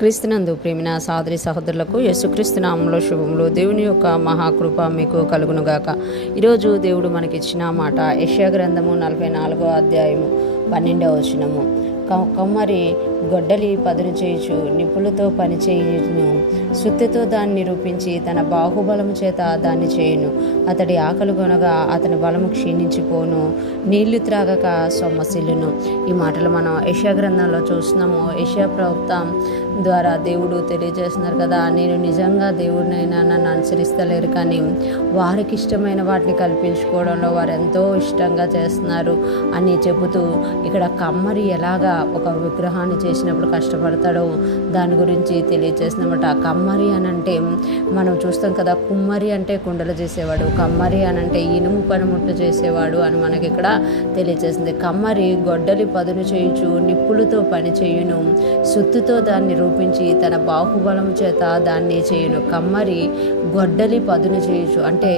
క్రీస్తునందు ప్రేమిన సహోదరి సహోదరులకు యేసుక్రీస్తు నామములో శుభములు. దేవుని యొక్క మహాకృప మీకు కలుగునుగాక. ఈరోజు దేవుడు మనకిచ్చిన మాట యెషయా గ్రంథము 44వ అధ్యాయము 12వ వచనము. కమ్మరి గొడ్డలి పదును చేయుచు నిప్పులతో పని చేయును, సుత్తెతో దాన్ని నిరూపించి తన బాహుబలము చేత దాన్ని చేయును. అతడి ఆకలి కొనగా అతని బలము క్షీణించిపోను, నీళ్లు త్రాగక సొమ్మసిల్లును. ఈ మాటలు మనం యెషయా గ్రంథంలో చూస్తున్నాము. యెషయా ప్రవక్త ద్వారా దేవుడు తెలియజేస్తున్నారు కదా, నేను నిజంగా దేవుడినైనా నన్ను అనుసరిస్తలేరు, కానీ వారికి ఇష్టమైన వాటిని కల్పించుకోవడంలో వారు ఎంతో ఇష్టంగా చేస్తున్నారు అని చెబుతూ ఇక్కడ కమ్మరి ఎలాగా ఒక విగ్రహాన్ని చేసినప్పుడు కష్టపడతాడో దాని గురించి తెలియజేసినమాట. కమ్మరి అని అంటే మనం చూస్తాం కదా, కుమ్మరి అంటే కుండలు చేసేవాడు, కమ్మరి అని అంటే ఇనుము పనిముట్లు చేసేవాడు అని మనకి ఇక్కడ తెలియజేసింది. కమ్మరి గొడ్డలి పదును చేయుచు నిప్పులతో పని చేయును, సుత్తుతో దాన్ని రూపించి తన బాహుబలం చేత దాన్ని చేయును. కమ్మరి గొడ్డలి పదును చేయుచు అంటే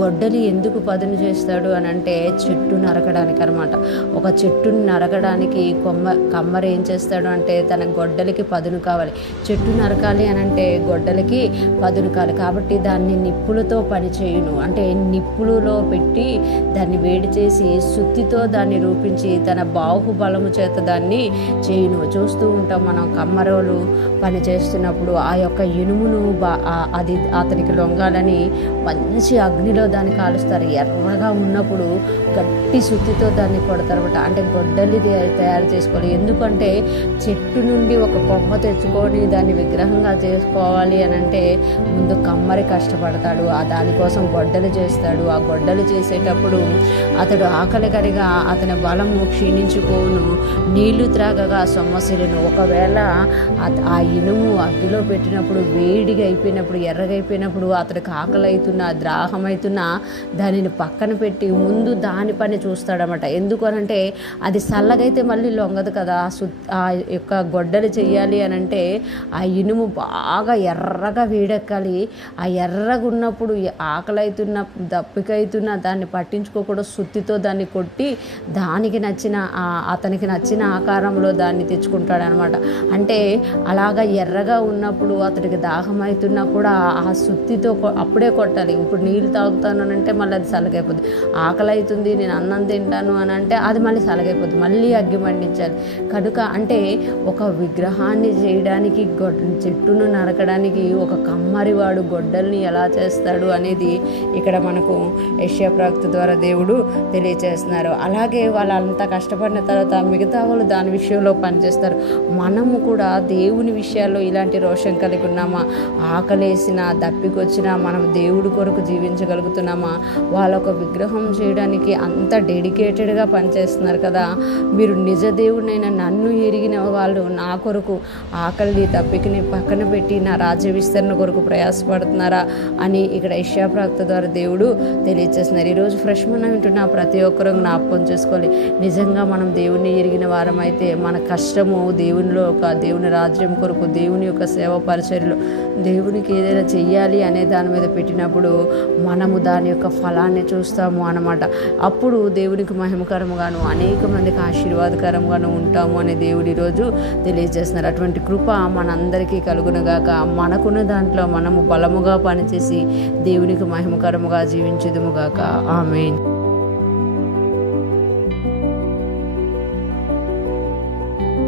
గొడ్డలి ఎందుకు పదును చేస్తాడు అని అంటే చెట్టు నరకడానికి అనమాట. ఒక చెట్టుని నరకడానికి కమ్మరి ఏం చేస్తాడు అంటే తన గొడ్డలికి పదును కావాలి. చెట్టు నరకాలి అని అంటే గొడ్డలికి పదును కావాలి, కాబట్టి దాన్ని నిప్పులతో పని చేయును అంటే నిప్పులలో పెట్టి దాన్ని వేడి చేసి సుత్తితో దాన్ని రూపించి తన బాహుబలము చేత దాన్ని చేయును. చూస్తూ ఉంటాం మనం, కమ్మరోలు పని చేస్తున్నప్పుడు ఆ యొక్క ఇనుమును అది అతనికి లొంగాలని మంచి అగ్నిలో దాన్ని కాలుస్తారు. ఎర్రగా ఉన్నప్పుడు గట్టి సుత్తితో దాన్ని కొడతారన్నమాట. అంటే గొడ్డలి తయారు చేసుకోవాలి. ఎందుకంటే చెట్టు నుండి ఒక కొమ్మ తెచ్చుకొని దాన్ని విగ్రహంగా చేసుకోవాలి అని అంటే ముందు కమ్మరి కష్టపడతాడు, దానికోసం గొడ్డలు చేస్తాడు. ఆ గొడ్డలు చేసేటప్పుడు అతడు ఆకలి కరిగా అతని బలము క్షీణించిపోవును, నీళ్లు త్రాగగా సొమ్మసిలును. ఒకవేళ ఆ ఇనుము అగ్గిలో పెట్టినప్పుడు వేడిగా అయిపోయినప్పుడు ఎర్రగా అయిపోయినప్పుడు అతడికి ఆకలి అవుతున్నా దాహం అవుతున్నా దానిని పక్కన పెట్టి ముందు దాని పని చూస్తాడనమాట. ఎందుకనంటే అది చల్లగైతే మళ్ళీ లొంగదు కదా. ఆ యొక్క గొడ్డలు చెయ్యాలి అని అంటే ఆ ఇనుము బాగా ఎర్రగా వేడెక్కాలి. ఆ ఎర్రగా ఉన్నప్పుడు ఆకలి అవుతున్న దప్పికైతున్నా దాన్ని పట్టించుకోకుండా సుత్తితో దాన్ని కొట్టి దానికి అతనికి నచ్చిన ఆకారంలో దాన్ని తెచ్చుకుంటాడనమాట. అంటే అలాగా ఎర్రగా ఉన్నప్పుడు అతడికి దాహం అవుతున్నా కూడా ఆ సుత్తితో అప్పుడే కొట్టాలి. ఇప్పుడు నీళ్ళు తాగుతాను అని అంటే మళ్ళీ అది చల్లగైపోద్ది. ఆకలి అవుతుంది నేను అన్నం తింటాను అని అంటే అది మళ్ళీ చల్లగైపోద్ది, మళ్ళీ అగ్గి మండించాలి. కనుక అంటే ఒక విగ్రహాన్ని చేయడానికి చెట్టును నరకడానికి ఒక కమ్మరివాడు గొడ్డల్ని ఎలా చేస్తాడు అనేది ఇక్కడ మనకు యెషయా ప్రవక్త ద్వారా దేవుడు తెలియజేస్తున్నారు. అలాగే వాళ్ళంతా కష్టపడిన తర్వాత మిగతా వాళ్ళు దాని విషయంలో పనిచేస్తారు. మనము కూడా దేవుని విషయాల్లో ఇలాంటి రోషం కలిగి ఉన్నామా? ఆకలేసినా దప్పికొచ్చినా మనం దేవుడి కొరకు జీవించగలుగుతున్నామా? వాళ్ళొక విగ్రహం చేయడానికి అంత డెడికేటెడ్గా పనిచేస్తున్నారు కదా. మీరు నిజ దేవుడినైనా నన్ను ఎరిగిన వాళ్ళు నా కొరకు ఆకలి దప్పికని పక్కన పెట్టి నా రాజ్య విస్తరణ కొరకు ప్రయాసపడుతున్నారా అని ఇక్కడ యెషయా ప్రవక్త ద్వారా దేవుడు తెలియజేస్తున్నారు. ఈరోజు ఫ్రెష్ మనం వింటున్న ప్రతి ఒక్కరూ జ్ఞాపకం చేసుకోవాలి, నిజంగా మనం దేవుని ఎరిగిన వారం అయితే మన కష్టము దేవుని రాజ్యం కొరకు దేవుని యొక్క సేవ పరిచర్యలు దేవునికి ఏదైనా చెయ్యాలి అనే దాని మీద పెట్టినప్పుడు మనము దాని యొక్క ఫలాన్ని చూస్తాము అన్నమాట. అప్పుడు దేవునికి మహిమకరముగాను అనేక మందికి ఆశీర్వాదకరంగాను ఉంటాము అనే దేవుడు ఈరోజు తెలియజేస్తున్నారు. అటువంటి కృప మనందరికీ కలుగునుగాక. మనకున్న దాంట్లో మనము బలముగా పనిచేసి దేవునికి మహిమకరముగా జీవించుదుముగాక. ఆమేన్.